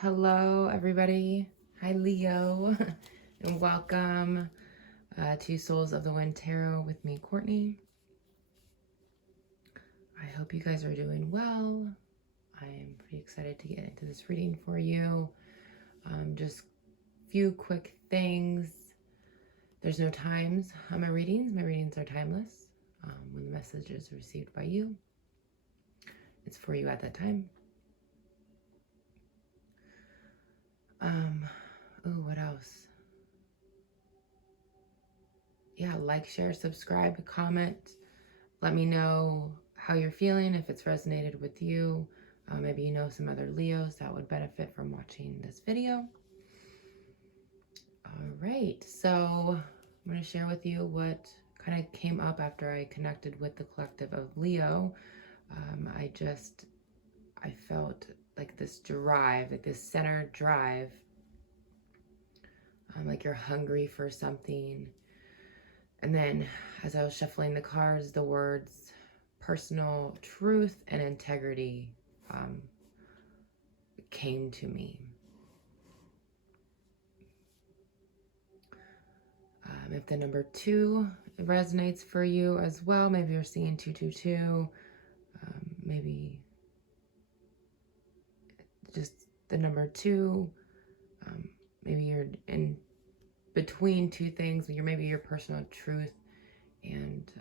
Hello, everybody. Hi, Leo, and welcome to Souls of the Wind Tarot with me, Courtney. I hope you guys are doing well. I am pretty excited to get into this reading for you. Just a few quick things. There's no times on my readings. My readings are timeless. When the message is received by you, it's for you at that time. What else? Yeah, like, share, subscribe, comment. Let me know how you're feeling, if it's resonated with you. Maybe you know some other Leos that would benefit from watching this video. All right, so I'm going to share with you what kind of came up after I connected with the collective of Leo. I felt like this drive, like this center drive, like you're hungry for something. And then as I was shuffling the cards, the words personal truth and integrity came to me. If the number 2 resonates for you as well, maybe you're seeing 222, maybe just the number 2, maybe you're in between two things, maybe your personal truth and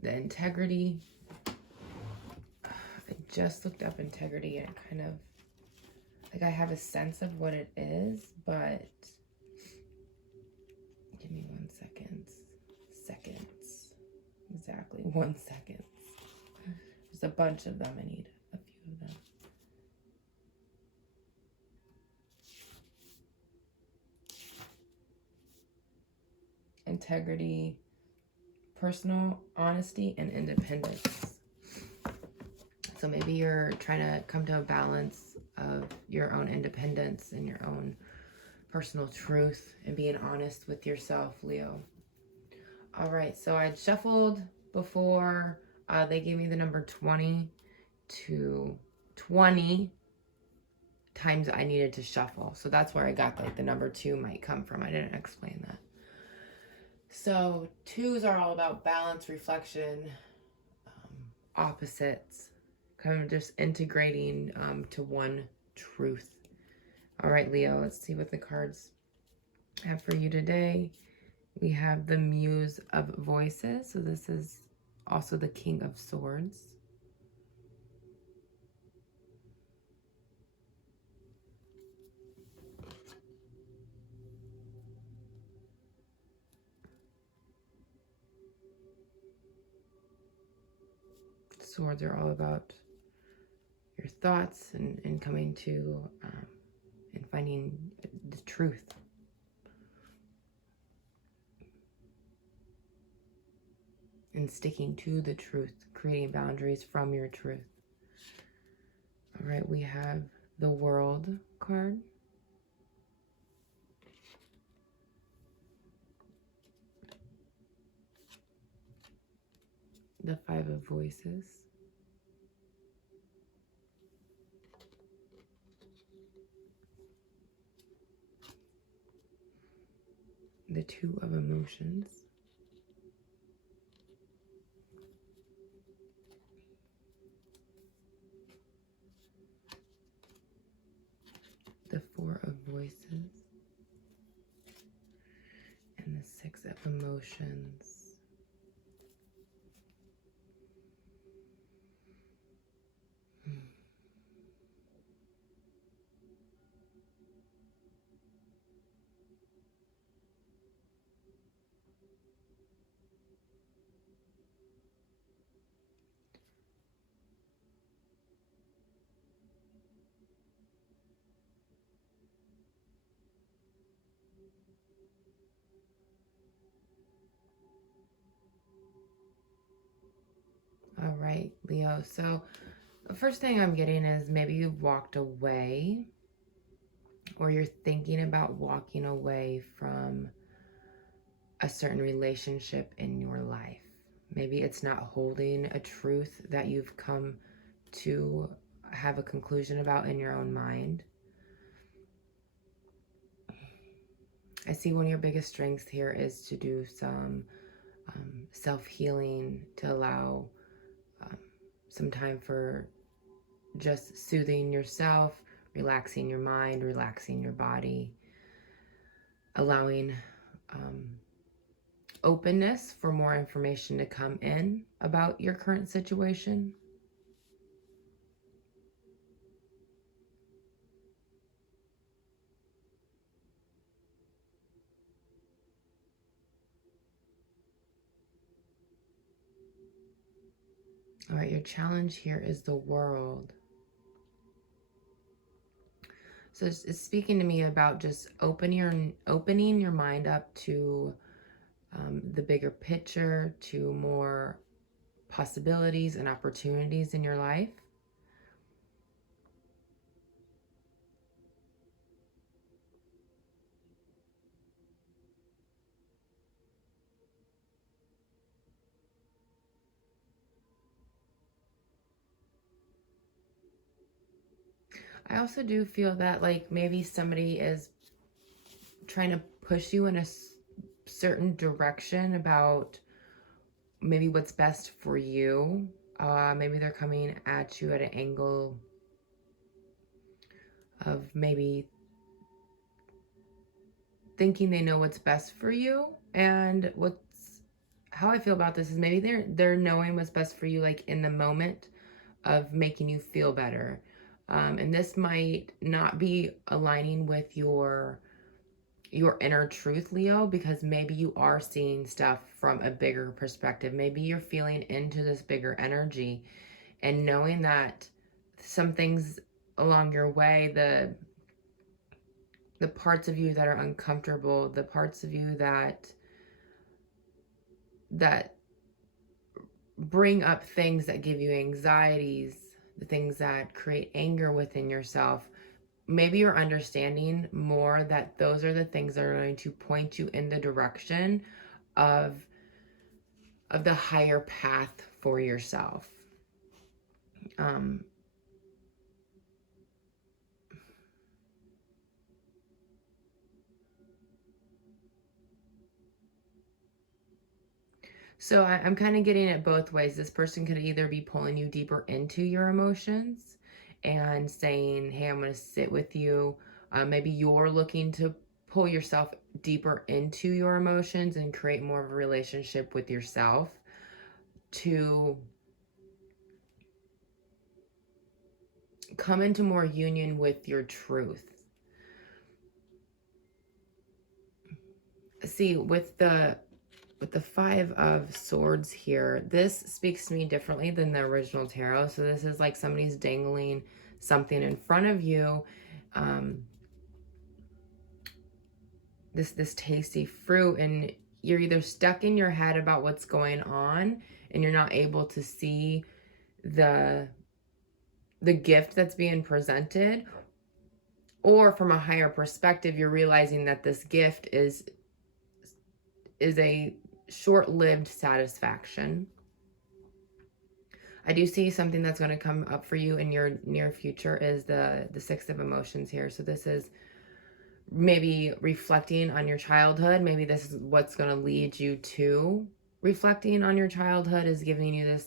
the integrity. I just looked up integrity and kind of like I have a sense of what it is, but give me 1 second. Exactly 1 second. There's a bunch of them. I need a few of them. Integrity, personal honesty, and independence. So maybe you're trying to come to a balance of your own independence and your own personal truth and being honest with yourself, Leo. All right, so I shuffled before. They gave me the number 20 to 20 times I needed to shuffle. So that's where I got like the number 2 might come from. I didn't explain that. So 2s are all about balance, reflection, opposites, kind of just integrating to one truth. All right, Leo, let's see what the cards have for you today. We have the Muse of Voices. So this is also the King of Swords. Swords are all about your thoughts and coming to and finding the truth. And sticking to the truth, creating boundaries from your truth. All right, we have the World card. The Five of Voices. The Two of Emotions. The Four of Voices. And the Six of Emotions. All right, Leo. So the first thing I'm getting is maybe you've walked away, or you're thinking about walking away from a certain relationship in your life. Maybe it's not holding a truth that you've come to have a conclusion about in your own mind. I see one of your biggest strengths here is to do some self-healing, to allow some time for just soothing yourself, relaxing your mind, relaxing your body, allowing openness for more information to come in about your current situation. All right, your challenge here is the world. So it's speaking to me about just opening your mind up to the bigger picture, to more possibilities and opportunities in your life. I also do feel that like maybe somebody is trying to push you in a certain direction about maybe what's best for you. Maybe they're coming at you at an angle of maybe thinking they know what's best for you. And how I feel about this is maybe they're knowing what's best for you, like in the moment of making you feel better. And this might not be aligning with your inner truth, Leo, because maybe you are seeing stuff from a bigger perspective. Maybe you're feeling into this bigger energy and knowing that some things along your way, the parts of you that are uncomfortable, the parts of you that bring up things that give you anxieties, the things that create anger within yourself, maybe you're understanding more that those are the things that are going to point you in the direction of the higher path for yourself. So I'm kind of getting it both ways. This person could either be pulling you deeper into your emotions and saying, hey, I'm going to sit with you. Maybe you're looking to pull yourself deeper into your emotions and create more of a relationship with yourself to come into more union with your truth. See, with the Five of Swords here, this speaks to me differently than the original tarot. So this is like somebody's dangling something in front of you. This tasty fruit, and you're either stuck in your head about what's going on and you're not able to see the gift that's being presented, or from a higher perspective, you're realizing that this gift is a short-lived satisfaction. I do see something that's going to come up for you in your near future is the Six of Emotions here. So this is maybe reflecting on your childhood. Maybe this is what's going to lead you to reflecting on your childhood, is giving you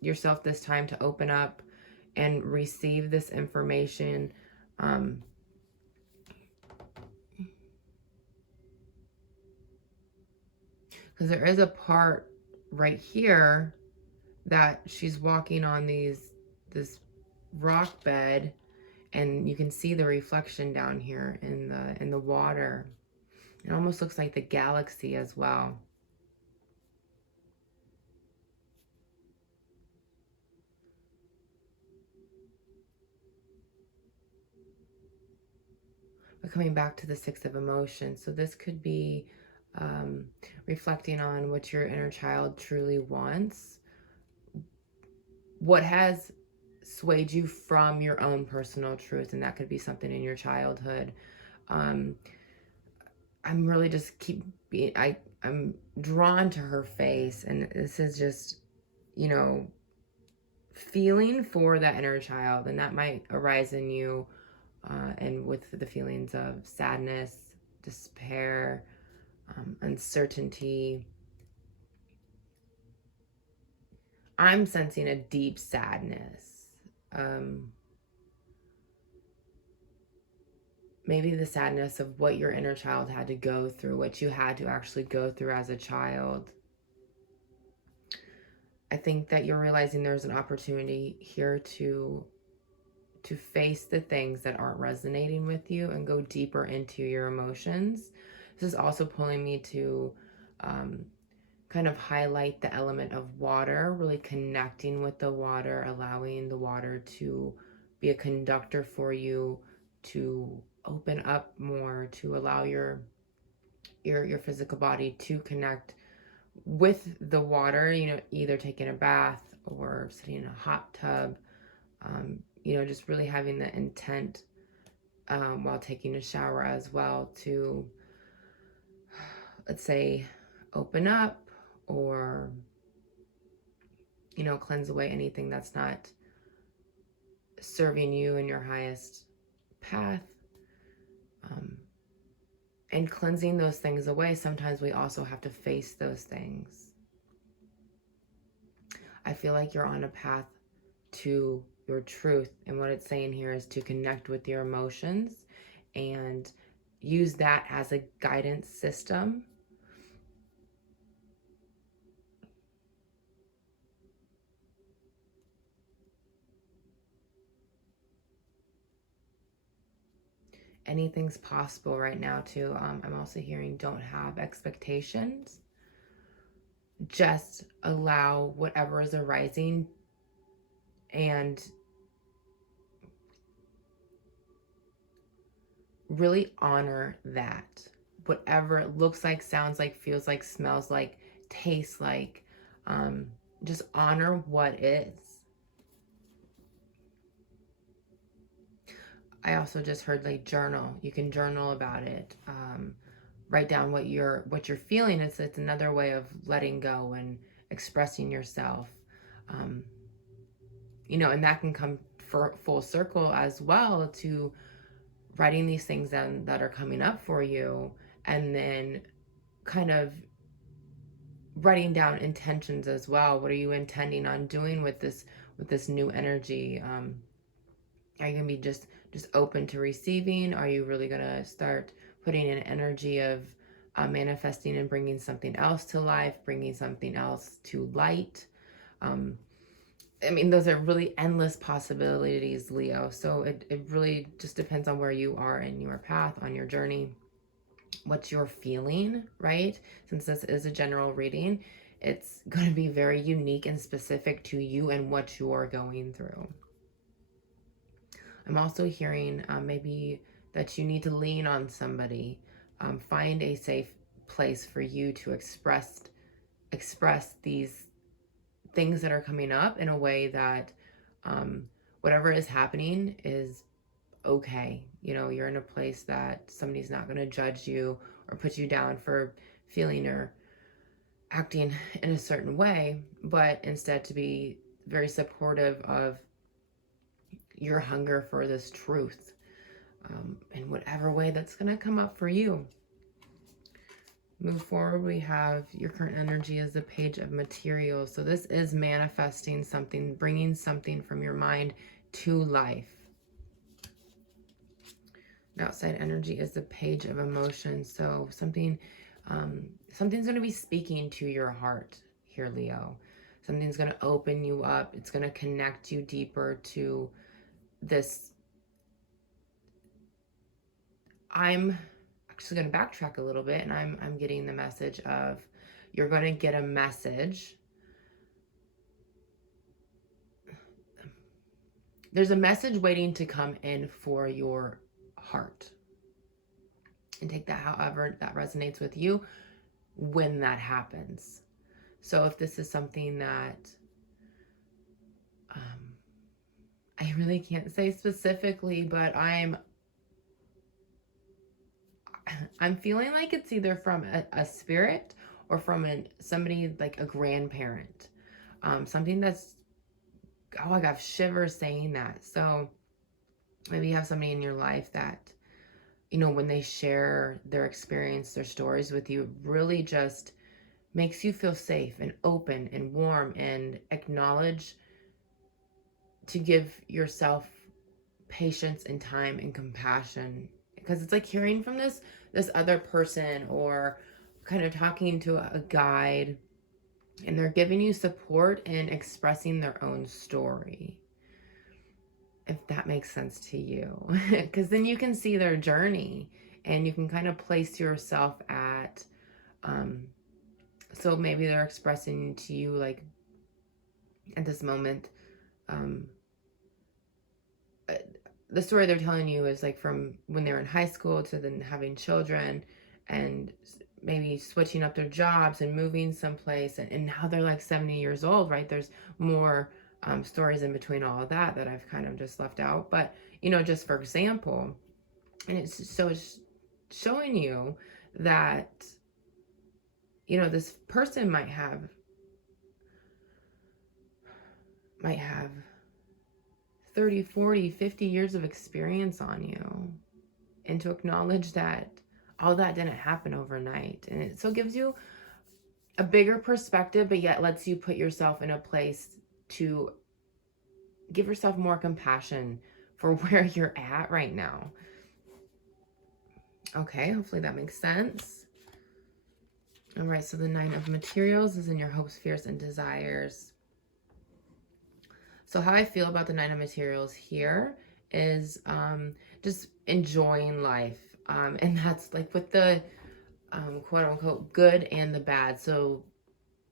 yourself this time to open up and receive this information. Because there is a part right here that she's walking on this rock bed, and you can see the reflection down here in the water. It almost looks like the galaxy as well. But coming back to the Six of Emotions, so this could be reflecting on what your inner child truly wants, what has swayed you from your own personal truth, and that could be something in your childhood. I'm really just I'm drawn to her face, and this is just, you know, feeling for that inner child, and that might arise in you and with the feelings of sadness, despair, uncertainty. I'm sensing a deep sadness. Maybe the sadness of what your inner child had to go through, what you had to actually go through as a child. I think that you're realizing there's an opportunity here to face the things that aren't resonating with you and go deeper into your emotions. This is also pulling me to kind of highlight the element of water, really connecting with the water, allowing the water to be a conductor for you, to open up more, to allow your physical body to connect with the water, you know, either taking a bath or sitting in a hot tub, you know, just really having the intent while taking a shower as well to, let's say, open up or, you know, cleanse away anything that's not serving you in your highest path. And cleansing those things away, sometimes we also have to face those things. I feel like you're on a path to your truth, and what it's saying here is to connect with your emotions and use that as a guidance system. Anything's possible right now too. I'm also hearing don't have expectations. Just allow whatever is arising and really honor that. Whatever it looks like, sounds like, feels like, smells like, tastes like, just honor what is. I also just heard like journal. You can journal about it. Write down what you're feeling. It's another way of letting go and expressing yourself. You know, and that can come for full circle as well to writing these things down that are coming up for you, and then kind of writing down intentions as well. What are you intending on doing with this new energy? Are you gonna be just open to receiving? Are you really gonna start putting an energy of manifesting and bringing something else to life, bringing something else to light? I mean, those are really endless possibilities, Leo. So it really just depends on where you are in your path, on your journey, what you're feeling, right? Since this is a general reading, it's going to be very unique and specific to you and what you're going through. I'm also hearing maybe that you need to lean on somebody. Find a safe place for you to express these things that are coming up in a way that whatever is happening is okay. You know, you're in a place that somebody's not going to judge you or put you down for feeling or acting in a certain way, but instead to be very supportive of your hunger for this truth in whatever way that's going to come up for you. Move forward, we have your current energy as the Page of Materials. So this is manifesting something, bringing something from your mind to life. Outside energy is the Page of Emotions. So something's going to be speaking to your heart here, Leo. Something's going to open you up. It's going to connect you deeper to this. I'm actually going to backtrack a little bit, and I'm getting the message of you're going to get a message. There's a message waiting to come in for your heart. And take that however that resonates with you when that happens. So if this is something that I really can't say specifically, but I'm feeling like it's either from a spirit or from somebody like a grandparent. Something that's oh, I got shivers saying that. So maybe you have somebody in your life that, you know, when they share their experience, their stories with you, really just makes you feel safe and open and warm and acknowledge to give yourself patience and time and compassion, because it's like hearing from this other person, or kind of talking to a guide, and they're giving you support and expressing their own story, if that makes sense to you. Because then you can see their journey and you can kind of place yourself at so maybe they're expressing to you, like, at this moment, um the story they're telling you is like from when they were in high school to then having children, and maybe switching up their jobs and moving someplace, and now they're like 70 years old, right? There's more stories in between all of that that I've kind of just left out. But, you know, just for example, and it's showing you that, you know, this person might have 30, 40, 50 years of experience on you, and to acknowledge that all that didn't happen overnight. And it so gives you a bigger perspective, but yet lets you put yourself in a place to give yourself more compassion for where you're at right now. Okay, hopefully that makes sense. All right, so the 9 of materials is in your hopes, fears, and desires. So how I feel about the 9 of materials here is just enjoying life. And that's like with the quote unquote good and the bad. So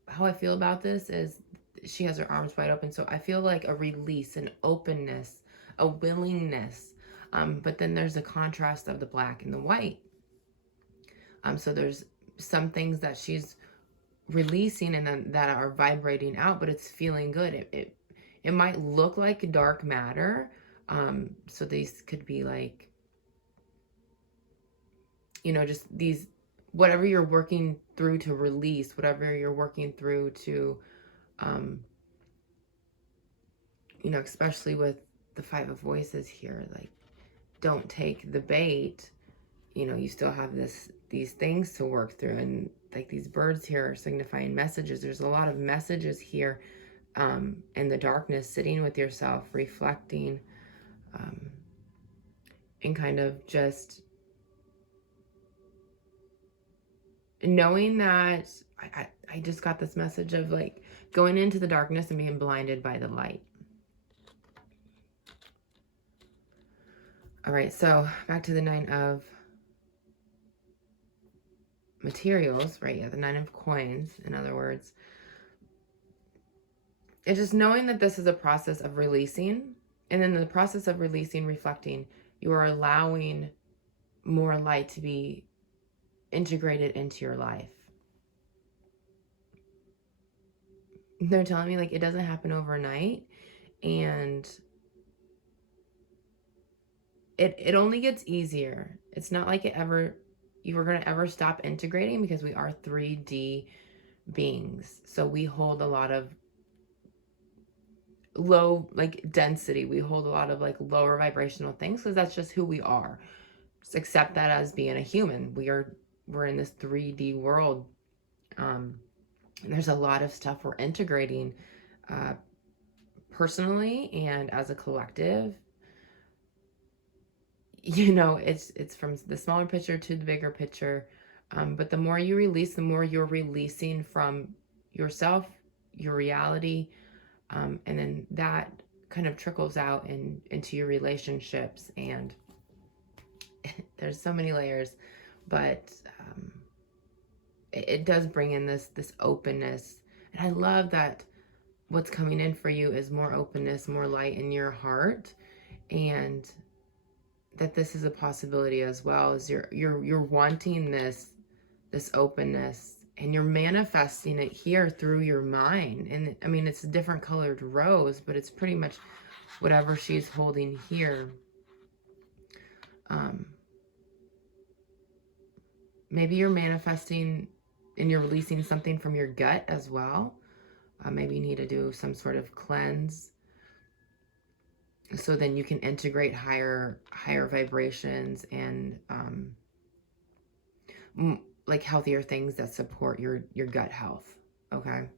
how I feel about this is she has her arms wide open. So I feel like a release, an openness, a willingness. But then there's a contrast of the black and the white. So there's some things that she's releasing and then that are vibrating out, but it's feeling good. It might look like dark matter. So these could be like, you know, just these, whatever you're working through to release, whatever you're working through to, you know, especially with the 5 of voices here, like, don't take the bait. You know, you still have these things to work through, and like these birds here are signifying messages. There's a lot of messages here in the darkness, sitting with yourself, reflecting, and kind of just knowing that I just got this message of like going into the darkness and being blinded by the light. All right, so back to the 9 of materials, right? Yeah, the 9 of coins, in other words. It's just knowing that this is a process of releasing, and then the process of releasing, reflecting, you are allowing more light to be integrated into your life. They're telling me like it doesn't happen overnight, and it only gets easier. It's not like you were going to ever stop integrating, because we are 3D beings. So we hold a lot of low like density. We hold a lot of like lower vibrational things, because that's just who we are. Just accept that as being a human. We're in this 3D world. And there's a lot of stuff we're integrating personally and as a collective. You know, it's from the smaller picture to the bigger picture. But the more you release, the more you're releasing from yourself, your reality, and then that kind of trickles out into your relationships. And there's so many layers, but it does bring in this openness. And I love that what's coming in for you is more openness, more light in your heart, and that this is a possibility as well. As you're wanting this openness, and you're manifesting it here through your mind. And I mean, it's a different colored rose, but it's pretty much whatever she's holding here. Maybe you're manifesting and you're releasing something from your gut as well. Maybe you need to do some sort of cleanse so then you can integrate higher vibrations and like healthier things that support your gut health. Okay.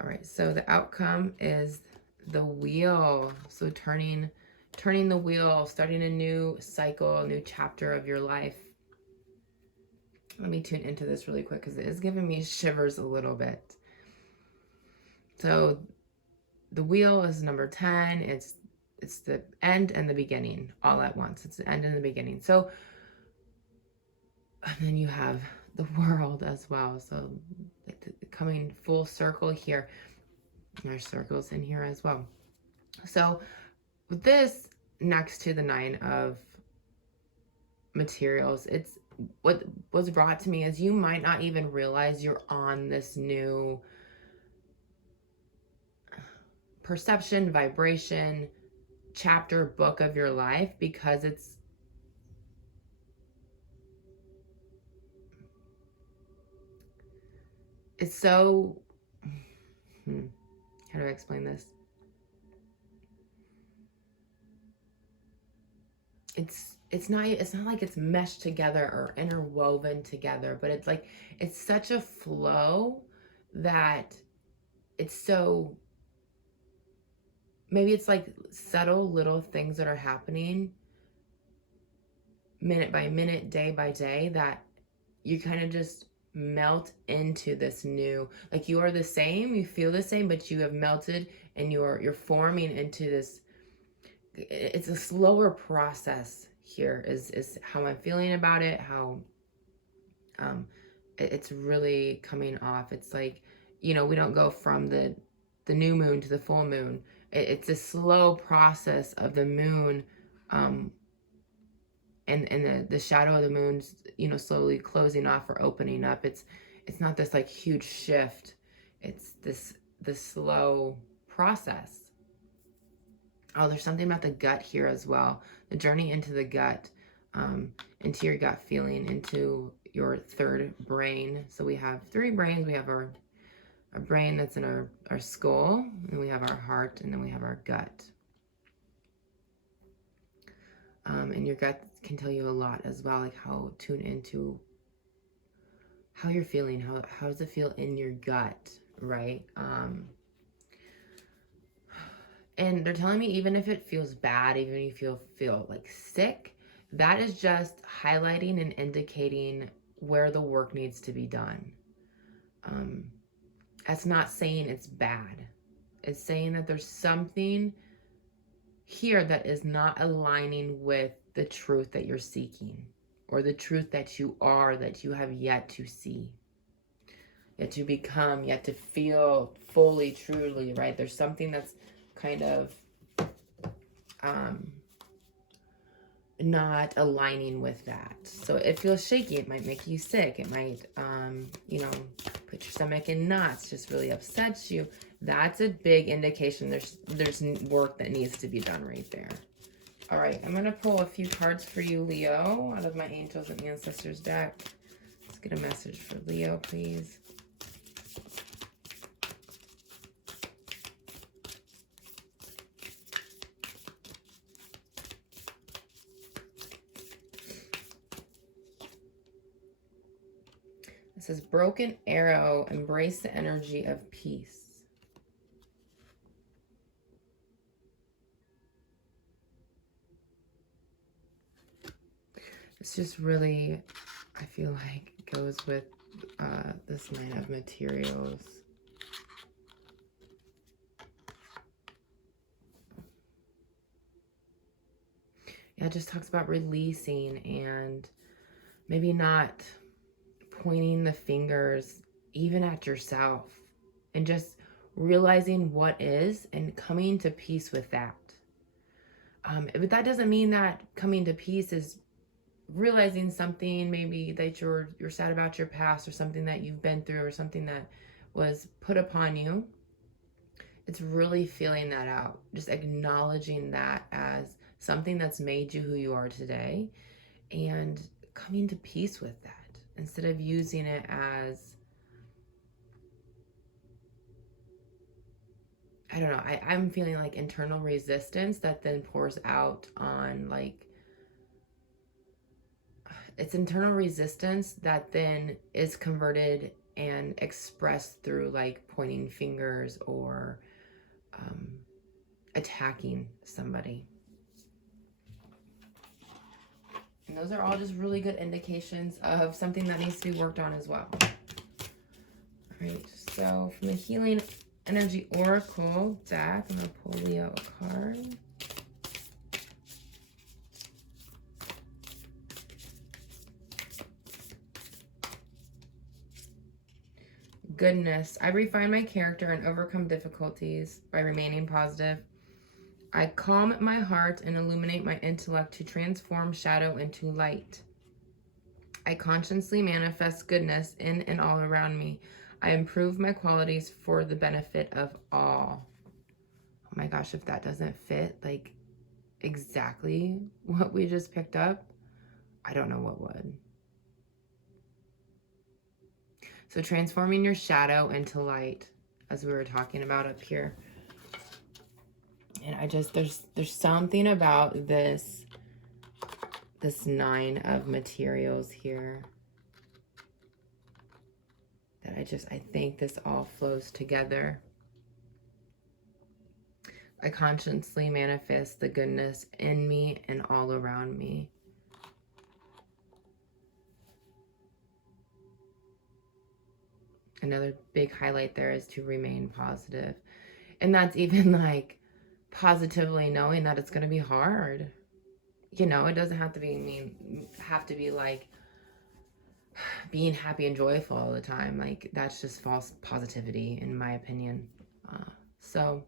All right. So the outcome is the wheel. So turning the wheel, starting a new cycle, a new chapter of your life. Let me tune into this really quick because it is giving me shivers a little bit. So the wheel is number 10. It's the end and the beginning all at once. It's the end and the beginning. So, and then you have the world as well. So coming full circle here. There's circles in here as well. So with this next to the 9 of materials, it's what was brought to me is you might not even realize you're on this new perception, vibration, chapter, book of your life, because it's so how do I explain this? It's not like it's meshed together or interwoven together, but it's like it's such a flow that it's so, maybe it's like subtle little things that are happening minute by minute, day by day, that you kind of just melt into this new, like you are the same, you feel the same, but you have melted and you're forming into this. It's a slower process here is how I'm feeling about it, how it's really coming off. It's like, we don't go from the new moon to the full moon. It's a slow process of the moon and the shadow of the moon's slowly closing off or opening up. It's not this like huge shift. It's this slow process. Oh, there's something about the gut here as well. The journey into the gut, into your gut feeling, into your third brain. So we have 3 brains. We have our brain that's in our skull, and we have our heart, and then we have our gut. And your gut can tell you a lot as well, like how tune into how you're feeling, how does it feel in your gut, right? And they're telling me even if it feels bad, even if you feel like sick, that is just highlighting and indicating where the work needs to be done. That's not saying it's bad. It's saying that there's something here that is not aligning with the truth that you're seeking, or the truth that you are, that you have yet to see, yet to become, yet to feel fully, truly, right? There's something that's kind of not aligning with that. So it feels shaky. It might make you sick. It might, put your stomach in knots, just really upsets you. That's a big indication there's work that needs to be done right there. All right, I'm going to pull a few cards for you, Leo, out of my Angels and Ancestors deck. Let's get a message for Leo, please. It says, broken arrow, embrace the energy of peace. It's just really, I feel like, goes with this 9 of materials. Yeah, it just talks about releasing and maybe not pointing the fingers even at yourself, and just realizing what is and coming to peace with that. But that doesn't mean that coming to peace is realizing something maybe that you're sad about your past, or something that you've been through, or something that was put upon you. It's really feeling that out, just acknowledging that as something that's made you who you are today, and coming to peace with that instead of using it as I don't know, I'm feeling like internal resistance that then pours out on like, it's internal resistance that then is converted and expressed through like pointing fingers or attacking somebody. And those are all just really good indications of something that needs to be worked on as well. All right, so from the Healing Energy Oracle deck, I'm going to pull Leo a card. Goodness. I refine my character and overcome difficulties by remaining positive. I calm my heart and illuminate my intellect to transform shadow into light. I consciously manifest goodness in and all around me. I improve my qualities for the benefit of all. Oh my gosh, if that doesn't fit like exactly what we just picked up, I don't know what would. So transforming your shadow into light, as we were talking about up here. And I just, there's something about this 9 of materials here that I think this all flows together. I consciously manifest the goodness in me and all around me. Another big highlight there is to remain positive. And that's even like positively knowing that it's going to be hard. You know, it doesn't have to be like being happy and joyful all the time. Like, that's just false positivity, in my opinion. So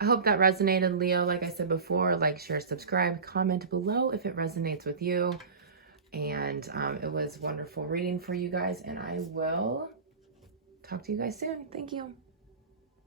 I hope that resonated, Leo. Like I said before, like, share, subscribe, comment below if it resonates with you. And it was wonderful reading for you guys, and I will talk to you guys soon. Thank you.